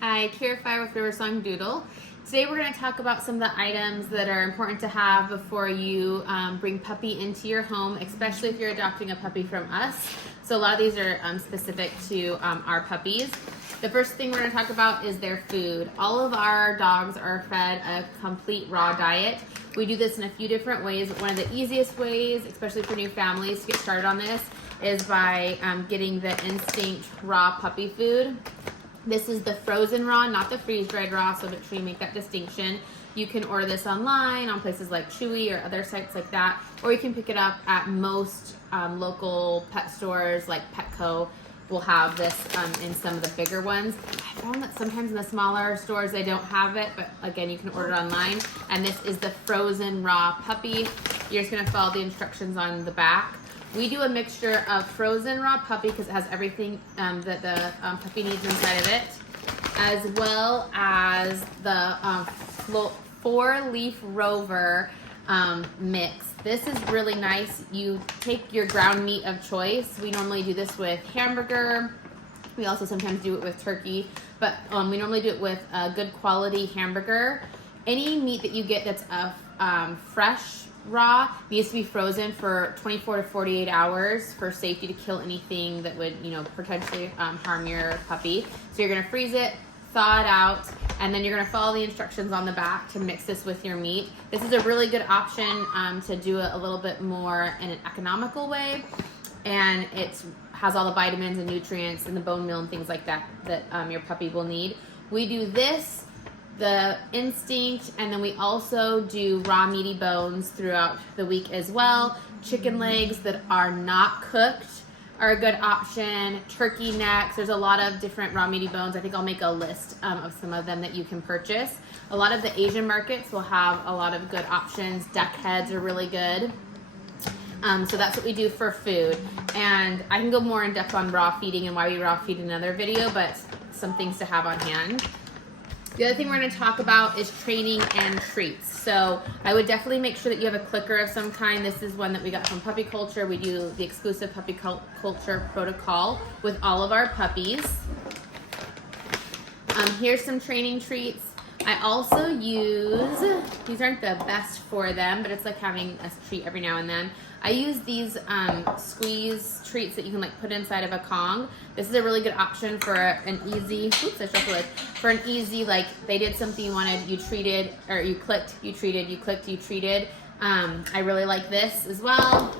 Hi, Kira Fire with River Song Doodle. Today we're going to talk about some of the items that are important to have before you bring puppy into your home, especially if you're adopting a puppy from us. So a lot of these are specific to our puppies. The first thing we're going to talk about is their food. All of our dogs are fed a complete raw diet. We do this in a few different ways. One of the easiest ways, especially for new families to get started on this, is by getting the Instinct raw puppy food. This is the frozen raw, not the freeze-dried raw, so make sure you make that distinction. You can order this online on places like Chewy or other sites like that, or you can pick it up at most local pet stores like Petco will have this in some of the bigger ones. I found that sometimes in the smaller stores they don't have it, but again, you can order it online. And this is the frozen raw puppy. You're just gonna follow the instructions on the back. We do a mixture of frozen raw puppy because it has everything that the puppy needs inside of it, as well as the 4-leaf Rover mix. This is really nice. You take your ground meat of choice. We normally do this with hamburger. We also sometimes do it with turkey, but we normally do it with a good quality hamburger. Any meat that you get that's fresh raw needs to be frozen for 24 to 48 hours for safety to kill anything that would, potentially harm your puppy. So you're gonna freeze it, thaw it out, and then you're gonna follow the instructions on the back to mix this with your meat. This is a really good option to do it a little bit more in an economical way, and it has all the vitamins and nutrients and the bone meal and things like that that your puppy will need. We do this, the Instinct, and then we also do raw meaty bones throughout the week as well. Chicken legs that are not cooked are a good option. Turkey necks, there's a lot of different raw meaty bones. I think I'll make a list of some of them that you can purchase. A lot of the Asian markets will have a lot of good options. Duck heads are really good. So that's what we do for food. And I can go more in depth on raw feeding and why we raw feed in another video, but some things to have on hand. The other thing we're going to talk about is training and treats. So I would definitely make sure that you have a clicker of some kind. This is one that we got from Puppy Culture. We do the exclusive Puppy Culture protocol with all of our puppies. Here's some training treats. I also use, these aren't the best for them, but it's like having a treat every now and then. I use these squeeze treats that you can put inside of a Kong. This is a really good option for an easy, for an easy, they did something you wanted, you treated, or you clicked, you treated, you clicked, you treated. I really like this as well.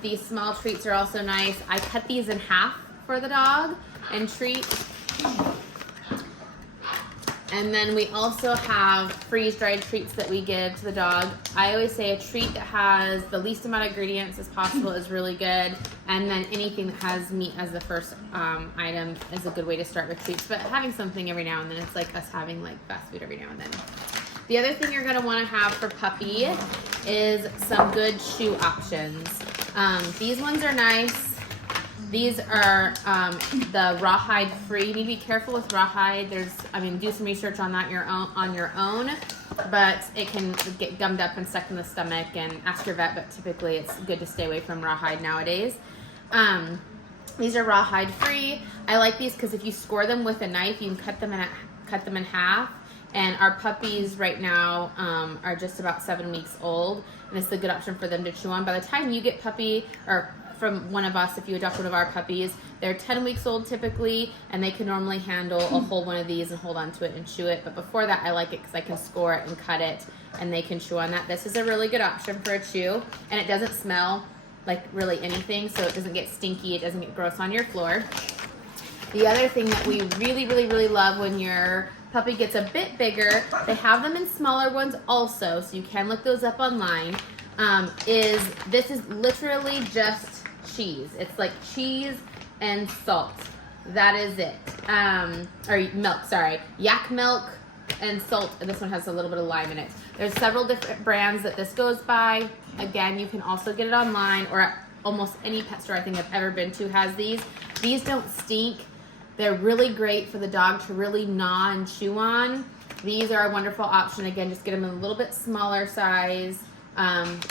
These small treats are also nice. I cut these in half for the dog and treat. And then we also have freeze-dried treats that we give to the dog. I always say a treat that has the least amount of ingredients as possible is really good. And then anything that has meat as the first item is a good way to start with treats. But having something every now and then, it's like us having fast food every now and then. The other thing you're gonna wanna have for puppy is some good chew options. These ones are nice. These are the rawhide free. You need to be careful with rawhide. Do some research on that on your own, but it can get gummed up and stuck in the stomach, and ask your vet, but typically it's good to stay away from rawhide nowadays. These are rawhide free. I like these because if you score them with a knife, you can cut them in half. And our puppies right now are just about 7 weeks old, and it's a good option for them to chew on. By the time you get from one of us, if you adopt one of our puppies, they're 10 weeks old typically, and they can normally handle a whole one of these and hold on to it and chew it. But before that, I like it because I can score it and cut it, and they can chew on that. This is a really good option for a chew, and it doesn't smell like really anything, so it doesn't get stinky, it doesn't get gross on your floor. The other thing that we really, really, really love when your puppy gets a bit bigger, they have them in smaller ones also, so you can look those up online, this is literally just cheese. It's like cheese and salt. That is it. Or milk, sorry. Yak milk and salt, and this one has a little bit of lime in it. There's several different brands that this goes by. Again, you can also get it online, or at almost any pet store I think I've ever been to has these. These don't stink. They're really great for the dog to really gnaw and chew on. These are a wonderful option. Again, just get them in a little bit smaller size.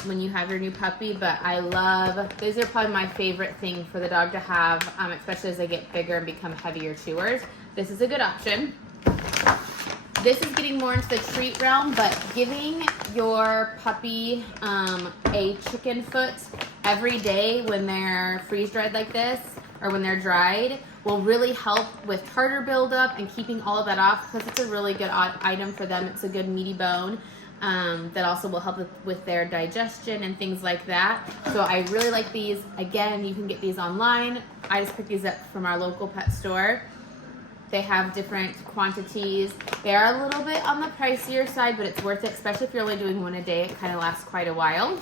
when you have your new puppy, but I love, these are probably my favorite thing for the dog to have, especially as they get bigger and become heavier chewers. This is a good option. This is getting more into the treat realm, but giving your puppy a chicken foot every day when they're freeze-dried like this, or when they're dried, will really help with tartar buildup and keeping all of that off, because it's a really good item for them. It's a good meaty bone that also will help with their digestion and things like that. So I really like these. Again, you can get these online. I just picked these up from our local pet store. They have different quantities. They are a little bit on the pricier side, but it's worth it, especially if you're only doing one a day. It kind of lasts quite a while.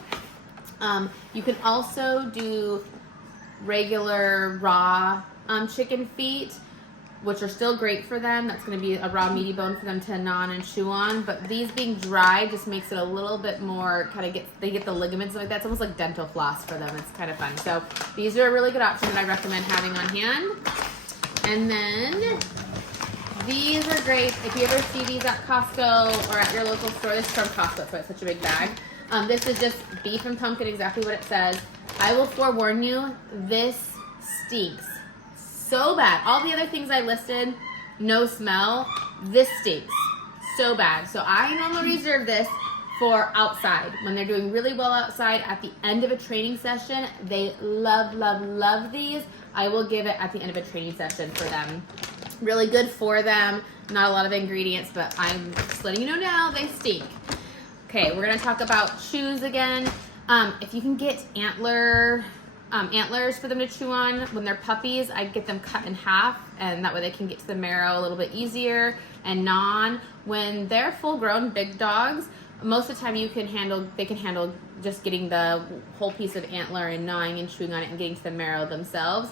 You can also do regular raw chicken feet, which are still great for them. That's going to be a raw meaty bone for them to gnaw and chew on. But these being dry just makes it a little bit more they get the ligaments like that. It's almost like dental floss for them. It's kind of fun. So these are a really good option that I recommend having on hand. And then these are great if you ever see these at Costco or at your local store. This is from Costco, so it's such a big bag. This is just beef and pumpkin, exactly what it says. I will forewarn you, this stinks so bad. All the other things I listed, no smell. This stinks so bad. So I normally reserve this for outside. When they're doing really well outside at the end of a training session, they love, love, love these. I will give it at the end of a training session for them. Really good for them. Not a lot of ingredients, but I'm just letting you know now, they stink. Okay, we're gonna talk about chews again. If you can get antlers for them to chew on when they're puppies, I get them cut in half, and that way they can get to the marrow a little bit easier and gnaw on. When they're full-grown big dogs, most of the time they can handle just getting the whole piece of antler and gnawing and chewing on it and getting to the marrow themselves.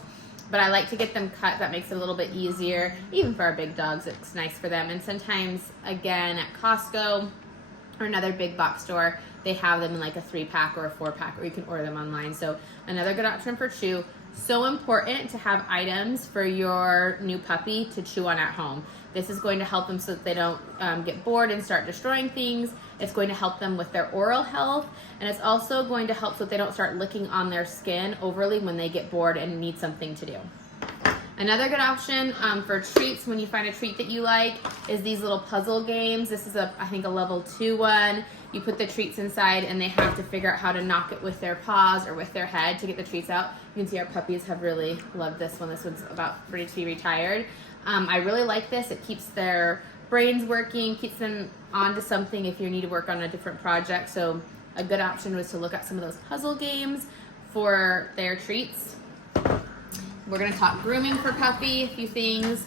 But I like to get them cut. That makes it a little bit easier. Even for our big dogs, it's nice for them. And sometimes, again, at Costco or another big box store, they have them in like a 3-pack or a 4-pack, or you can order them online. So another good option for chew. So important to have items for your new puppy to chew on at home. This is going to help them so that they don't get bored and start destroying things. It's going to help them with their oral health, and it's also going to help so that they don't start licking on their skin overly when they get bored and need something to do. Another good option for treats when you find a treat that you like is these little puzzle games. This is I think a level 2 one. You put the treats inside and they have to figure out how to knock it with their paws or with their head to get the treats out. You can see our puppies have really loved this one. This one's about ready to be retired. I really like this. It keeps their brains working, keeps them onto something if you need to work on a different project. So a good option was to look at some of those puzzle games for their treats. We're going to talk grooming for puppy, a few things.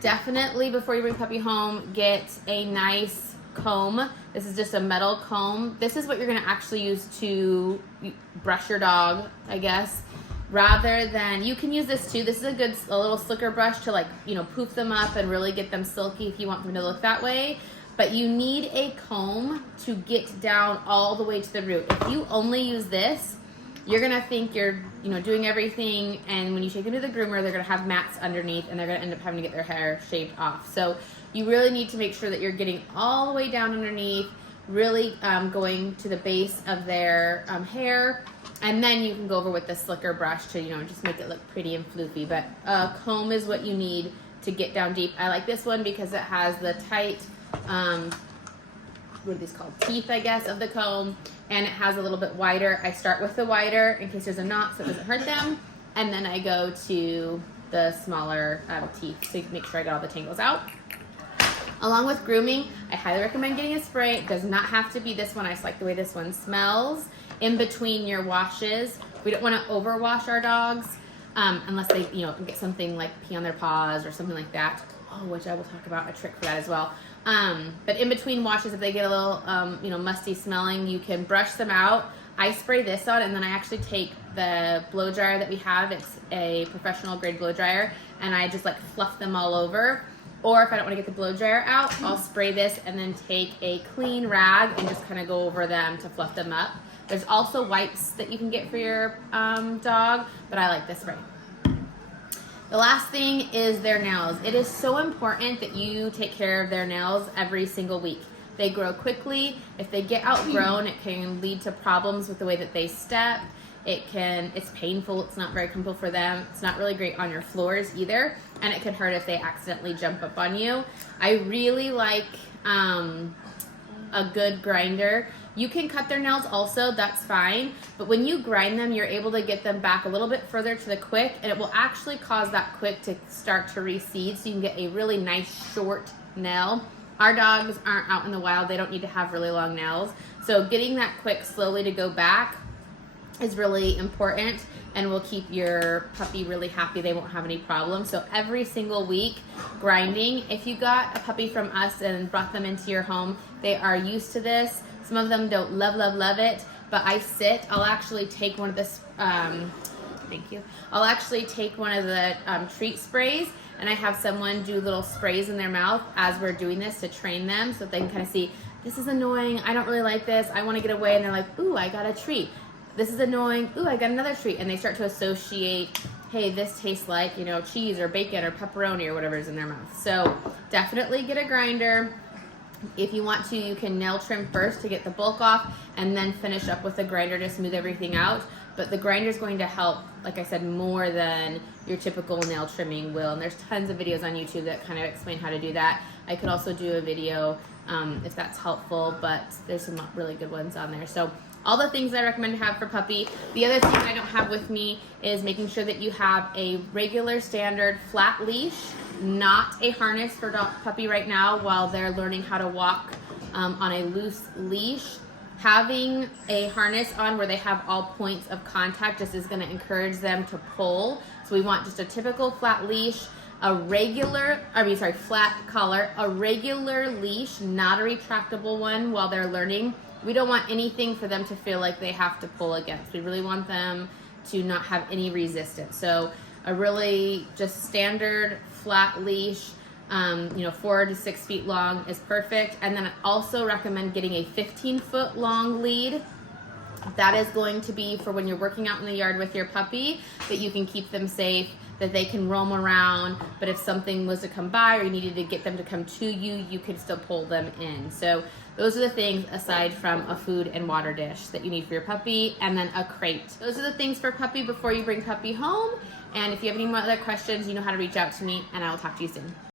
Definitely before you bring puppy home, get a nice comb. This is just a metal comb. This is what you're going to actually use to brush your dog, I guess. Rather than, you can use this too. This is a little slicker brush to poof them up and really get them silky if you want them to look that way. But you need a comb to get down all the way to the root. If you only use this, you're gonna think you're doing everything, and when you take them to the groomer, they're gonna have mats underneath and they're gonna end up having to get their hair shaved off. So you really need to make sure that you're getting all the way down underneath, really going to the base of their hair, and then you can go over with the slicker brush to just make it look pretty and floofy. But a comb is what you need to get down deep. I like this one because it has the tight what are these called, teeth, I guess, of the comb, and it has a little bit wider. I start with the wider in case there's a knot so it doesn't hurt them, and then I go to the smaller teeth to make sure I get all the tangles out. Along with grooming, I highly recommend getting a spray. It does not have to be this one. I just like the way this one smells. In between your washes, we don't want to overwash our dogs unless they get something like pee on their paws or something like that. Oh, which I will talk about a trick for that as well. But in between washes, if they get a little, musty smelling, you can brush them out. I spray this on, and then I actually take the blow dryer that we have. It's a professional grade blow dryer, and I just fluff them all over. Or if I don't want to get the blow dryer out, I'll spray this and then take a clean rag and just kind of go over them to fluff them up. There's also wipes that you can get for your dog, but I like this spray. The last thing is their nails. It is so important that you take care of their nails every single week. They grow quickly. If they get outgrown, it can lead to problems with the way that they step. It's painful, it's not very comfortable for them, it's not really great on your floors either, and it can hurt if they accidentally jump up on you. I really like a good grinder. You can cut their nails also, that's fine, but when you grind them, you're able to get them back a little bit further to the quick, and it will actually cause that quick to start to recede, so you can get a really nice short nail. Our dogs aren't out in the wild, they don't need to have really long nails, so getting that quick slowly to go back is really important and will keep your puppy really happy. They won't have any problems. So every single week, grinding. If you got a puppy from us and brought them into your home, they are used to this. Some of them don't love it, but I'll actually take one of the, thank you. I'll actually take one of the treat sprays, and I have someone do little sprays in their mouth as we're doing this to train them so that they can kind of see, this is annoying, I don't really like this, I want to get away, and they're like, ooh, I got a treat. This is annoying, ooh, I got another treat. And they start to associate, hey, this tastes like, cheese or bacon or pepperoni or whatever is in their mouth. So definitely get a grinder. If you want to, you can nail trim first to get the bulk off and then finish up with a grinder to smooth everything out. But the grinder is going to help, like I said, more than your typical nail trimming will. And there's tons of videos on YouTube that kind of explain how to do that. I could also do a video if that's helpful, but there's some really good ones on there. So all the things I recommend to have for puppy. The other thing I don't have with me is making sure that you have a regular standard flat leash, not a harness for puppy right now while they're learning how to walk on a loose leash. Having a harness on where they have all points of contact just is going to encourage them to pull. So we want just a typical flat leash, flat collar, a regular leash, not a retractable one while they're learning. We don't want anything for them to feel like they have to pull against. We really want them to not have any resistance. So a really just standard flat leash, 4 to 6 feet long is perfect. And then I also recommend getting a 15-foot long lead. That is going to be for when you're working out in the yard with your puppy, that you can keep them safe, that they can roam around, but if something was to come by or you needed to get them to come to you, you could still pull them in. So those are the things aside from a food and water dish that you need for your puppy, and then a crate. Those are the things for puppy before you bring puppy home. And if you have any more other questions, you know how to reach out to me, and I will talk to you soon.